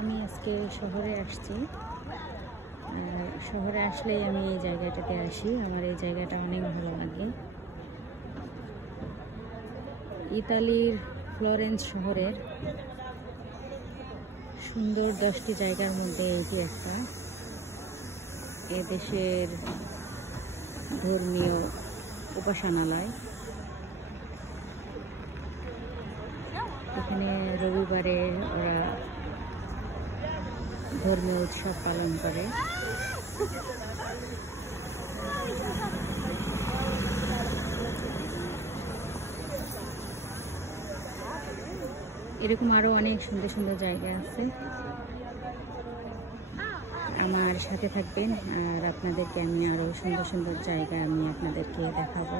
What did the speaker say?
আমি আজকে শহরে আসছি। শহরে আসলেই আমি এই জায়গাটাতে আসি। আমার এই জায়গাটা অনেক ভালো লাগে। ইতালির ফ্লোরেন্স শহরের সুন্দর 10টি জায়গার মধ্যে এটি একটা। এদেশের ধর্মীয় উপাসনালয়। এখানে রবিবারে ওরা ধর্মীয় উৎসব পালন করে। এরকম আরো অনেক সুন্দর সুন্দর জায়গা আছে। আমার সাথে থাকবেন আর আপনাদেরকে আমি আরো সুন্দর সুন্দর জায়গা আমি আপনাদেরকে দেখাবো।